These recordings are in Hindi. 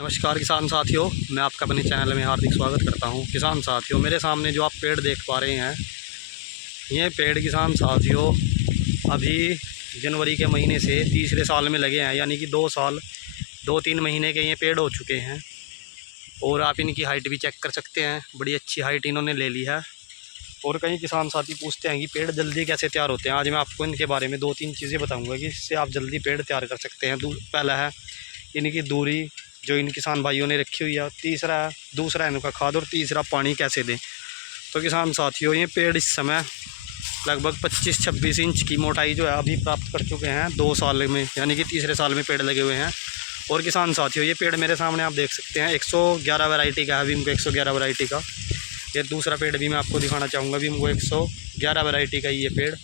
नमस्कार किसान साथियों, मैं आपका अपने चैनल में हार्दिक स्वागत करता हूं। किसान साथियों, मेरे सामने जो आप पेड़ देख पा रहे हैं, ये पेड़ किसान साथियों अभी जनवरी के महीने से तीसरे साल में लगे हैं, यानी कि 2-3 महीने के ये पेड़ हो चुके हैं। और आप इनकी हाइट भी चेक कर सकते हैं, बड़ी अच्छी हाइट इन्होंने ले ली है। और कई किसान साथी पूछते हैं कि पेड़ जल्दी कैसे तैयार होते हैं। आज मैं आपको इनके बारे में 2-3 चीज़ें बताऊँगा कि इससे आप जल्दी पेड़ तैयार कर सकते हैं। पहला है इनकी दूरी जो इन किसान भाइयों ने रखी हुई है, दूसरा है इनका खाद, और तीसरा पानी कैसे दें। तो किसान साथियों, ये पेड़ इस समय लगभग 25-26 इंच की मोटाई जो है अभी प्राप्त कर चुके हैं 2 साल में, यानी कि तीसरे साल में पेड़ लगे हुए हैं। और किसान साथियों, ये पेड़ मेरे सामने आप देख सकते हैं 111 वैरायटी का है विम को, 111 वैरायटी का। ये दूसरा पेड़ भी मैं आपको दिखाना चाहूँगा, विम को 111 वैरायटी का ये पेड़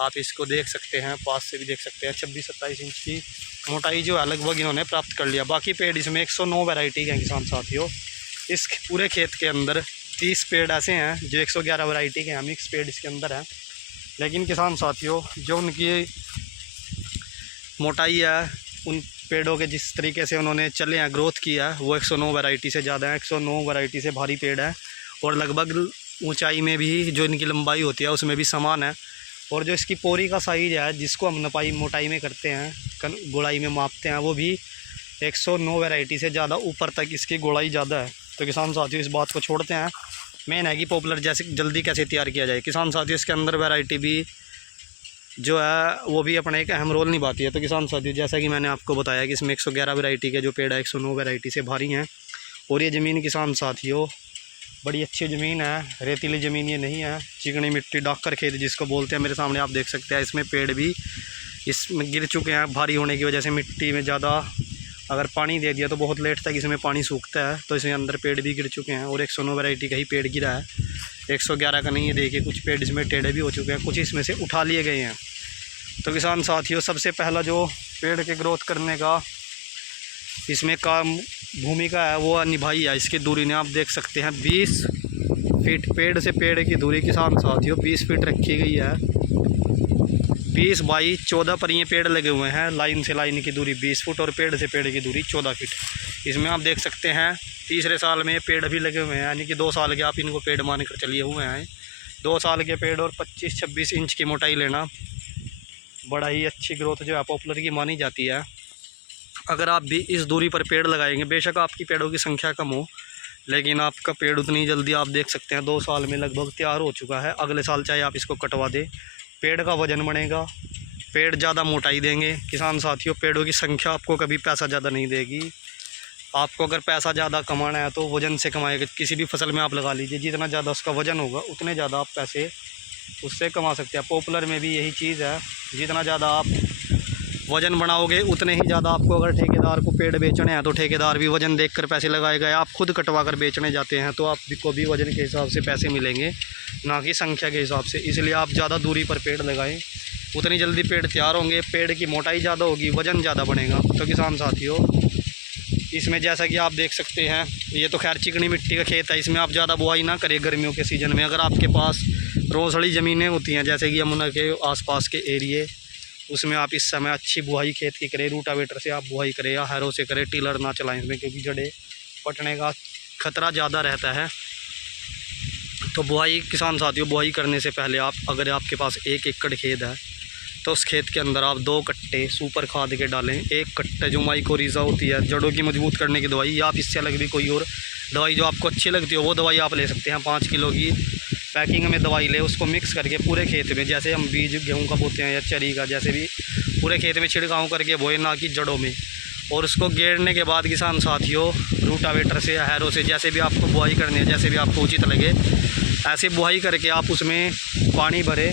आप इसको देख सकते हैं, पास से भी देख सकते हैं। 26-27 इंच की मोटाई जो है लगभग इन्होंने प्राप्त कर लिया। बाकी पेड़ इसमें 109 वैरायटी के हैं किसान साथियों। इस पूरे खेत के अंदर 30 पेड़ ऐसे हैं जो 111 वैरायटी के हैं, मिक्स पेड़ इसके अंदर हैं। लेकिन किसान साथियों, जो उनकी मोटाई है, उन पेड़ों के जिस तरीके से उन्होंने चले हैं, ग्रोथ किया है, वो 109 वैरायटी से ज़्यादा है। 109 वैरायटी से भारी पेड़ है। और लगभग ऊंचाई में भी जो इनकी लंबाई होती है उसमें भी समान है। और जो इसकी पोरी का साइज़ है, जिसको हम मोटाई में करते हैं, गोलाई में मापते हैं, वो भी 109 वैरायटी से ज़्यादा ऊपर तक इसकी गोलाई ज़्यादा है। तो किसान साथियों, इस बात को छोड़ते हैं, मेन है कि पॉपुलर जैसे जल्दी कैसे तैयार किया जाए। किसान साथियों, इसके अंदर वैरायटी भी जो है वो भी अपना एक अहम रोल निभाती है। तो किसान साथियों, जैसा कि मैंने आपको बताया कि इसमें 111 वैरायटी के जो पेड़ है 109 वैरायटी से भारी हैं। और ये ज़मीन किसान साथियों बड़ी अच्छी ज़मीन है, रेतीली ज़मीन ये नहीं है, चिकनी मिट्टी, डाकर खेत जिसको बोलते हैं। मेरे सामने आप देख सकते हैं, इसमें पेड़ भी इसमें गिर चुके हैं भारी होने की वजह से। मिट्टी में ज़्यादा अगर पानी दे दिया तो बहुत लेट तक इसमें पानी सूखता है, तो इसमें अंदर पेड़ भी गिर चुके हैं। और 109 वैरायटी का ही पेड़ गिरा है, 111 का नहीं है। देखिए, कुछ पेड़ इसमें टेढ़े भी हो चुके हैं, कुछ इसमें से उठा लिए गए हैं। तो किसान साथियों, सबसे पहला जो पेड़ के ग्रोथ करने का इसमें काम भूमिका है वो निभाई है। इसकी दूरी ने आप देख सकते हैं 20 फीट, पेड़ से पेड़ की दूरी किसान साथियों 20 फीट रखी गई है। 20 बाई 14 पर ये पेड़ लगे हुए हैं। लाइन से लाइन की दूरी 20 फुट और पेड़ से पेड़ की दूरी 14 फीट। इसमें आप देख सकते हैं तीसरे साल में ये पेड़ भी लगे हुए हैं, यानी कि 2 साल के आप इनको पेड़ मान कर चलिए हुए हैं। 2 साल के पेड़ और 25-26 इंच की मोटाई लेना बड़ा ही अच्छी ग्रोथ जो है पॉपुलर की मानी जाती है। अगर आप भी इस दूरी पर पेड़ लगाएंगे, बेशक आपकी पेड़ों की संख्या कम हो, लेकिन आपका पेड़ उतनी जल्दी आप देख सकते हैं 2 साल में लगभग तैयार हो चुका है। अगले साल चाहे आप इसको कटवा दें, पेड़ का वज़न बढ़ेगा, पेड़ ज़्यादा मोटाई देंगे। किसान साथियों, पेड़ों की संख्या आपको कभी पैसा ज़्यादा नहीं देगी। आपको अगर पैसा ज़्यादा कमाना है तो वज़न से कमाएगा। किसी भी फसल में आप लगा लीजिए, जितना ज़्यादा उसका वज़न होगा उतने ज़्यादा आप पैसे उससे कमा सकते हैं। पॉपुलर में भी यही चीज़ है, जितना ज़्यादा आप वज़न बनाओगे उतने ही ज़्यादा आपको, अगर ठेकेदार को पेड़ बेचने हैं तो ठेकेदार भी वज़न देखकर पैसे लगाएगा। आप खुद कटवा कर बेचने जाते हैं तो आपको भी वज़न के हिसाब से पैसे मिलेंगे, ना कि संख्या के हिसाब से। इसलिए आप ज़्यादा दूरी पर पेड़ लगाएं, उतनी जल्दी पेड़ तैयार होंगे, पेड़ की मोटाई ज़्यादा होगी, वज़न ज़्यादा बनेगा। तो किसान साथियों, इसमें जैसा कि आप देख सकते हैं, ये तो खैर चिकनी मिट्टी का खेत है, इसमें आप ज़्यादा बुआई ना करें गर्मियों के सीज़न में। अगर आपके पास रोसड़ी ज़मीनें होती हैं, जैसे कि यमुना के आसपास के एरिए, उसमें आप इस समय अच्छी बुआई खेत की करें, रूटावेटर से आप बुआई करें या हैरों से करें, टिलर ना चलाएं इसमें, क्योंकि जड़ें पटने का खतरा ज़्यादा रहता है। तो बुआई किसान साथियों, बुआई करने से पहले आप, अगर आपके पास 1 एकड़ खेत है तो उस खेत के अंदर आप 2 कट्टे सुपर खाद के डालें। 1 कट्टे जो माइकोरिज़ा होती है, जड़ों की मजबूत करने की दवाई, या आप इससे अलग भी कोई और दवाई जो आपको अच्छी लगती हो वो दवाई आप ले सकते हैं। 5 किलो की पैकिंग में दवाई ले, उसको मिक्स करके पूरे खेत में, जैसे हम बीज गेहूं का बोते हैं या चरी का, जैसे भी पूरे खेत में छिड़काव करके बोए, ना कि जड़ों में। और उसको गेरने के बाद किसान साथियों, रूटावेटर से या हैरो से, जैसे भी आपको बुआई करनी है, जैसे भी आपको उचित लगे, ऐसे बुआई करके आप उसमें पानी भरें।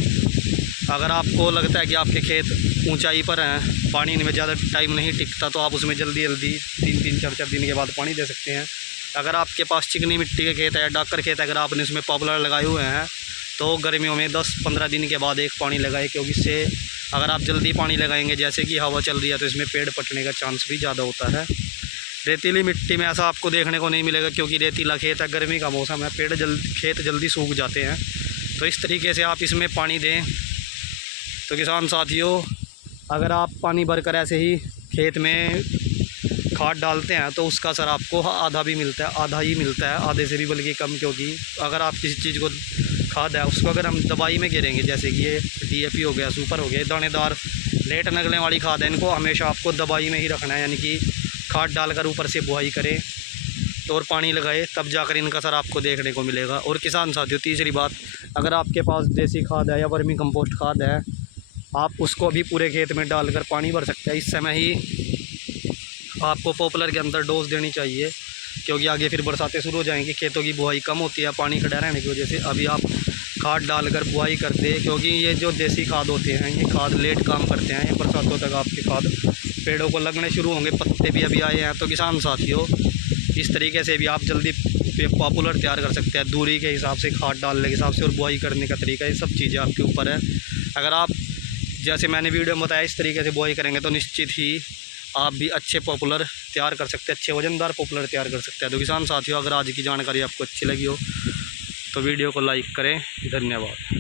अगर आपको लगता है कि आपके खेत ऊंचाई पर हैं, पानी में ज़्यादा टाइम नहीं टिकता, तो आप उसमें जल्दी 3-3, 4-4 दिन के बाद पानी दे सकते हैं। अगर आपके पास चिकनी मिट्टी के खेत है, डाकर खेत है, अगर आपने इसमें पॉपुलर लगाए हुए हैं, तो गर्मियों में 10-15 दिन के बाद एक पानी लगाए, क्योंकि इससे अगर आप जल्दी पानी लगाएंगे, जैसे कि हवा चल रही है, तो इसमें पेड़ पटने का चांस भी ज़्यादा होता है। रेतीली मिट्टी में ऐसा आपको देखने को नहीं मिलेगा, क्योंकि रेतीला खेत है, गर्मी का मौसम है, खेत जल्दी सूख जाते हैं। तो इस तरीके से आप इसमें पानी दें। तो किसान साथियों, अगर आप पानी भरकर ऐसे ही खेत में खाद डालते हैं तो उसका असर आपको आधा भी मिलता है, आधा ही मिलता है, आधे से भी बल्कि कम। क्योंकि अगर आप किसी चीज़ को खाद है उसको अगर हम दवाई में गिरेंगे, जैसे कि ये DAP हो गया, सुपर हो गया, दानेदार लेट निकलने वाली खाद है, इनको हमेशा आपको दवाई में ही रखना है। यानी कि खाद डालकर ऊपर से बुआई करें और पानी लगाए, तब जाकर इनका असर आपको देखने को मिलेगा। और किसान साथियों, तीसरी बात, अगर आपके पास देसी खाद है या वर्मी कंपोस्ट खाद है, आप उसको भी पूरे खेत में डालकर पानी भर सकते हैं। इस समय ही आपको पॉपुलर के अंदर डोज देनी चाहिए, क्योंकि आगे फिर बरसातें शुरू हो जाएंगी, खेतों की बुआई कम होती है पानी खड़ा रहने की वजह से। अभी आप खाद डालकर बुआई कर दें, क्योंकि ये जो देसी खाद होते हैं ये खाद लेट काम करते हैं। ये बरसातों तक आपके खाद पेड़ों को लगने शुरू होंगे, पत्ते भी अभी आए हैं। तो किसान साथियों, इस तरीके से भी आप जल्दी पॉपुलर तैयार कर सकते हैं, दूरी के हिसाब से, खाद डालने के हिसाब से और बुआई करने का तरीका, ये सब चीज़ें आपके ऊपर है। अगर आप जैसे मैंने वीडियो में बताया इस तरीके से बुआई करेंगे तो निश्चित ही आप भी अच्छे पॉपुलर तैयार कर सकते हैं, अच्छे वजनदार पॉपुलर तैयार कर सकते हैं। तो किसान साथियों, अगर आज की जानकारी आपको अच्छी लगी हो तो वीडियो को लाइक करें। धन्यवाद।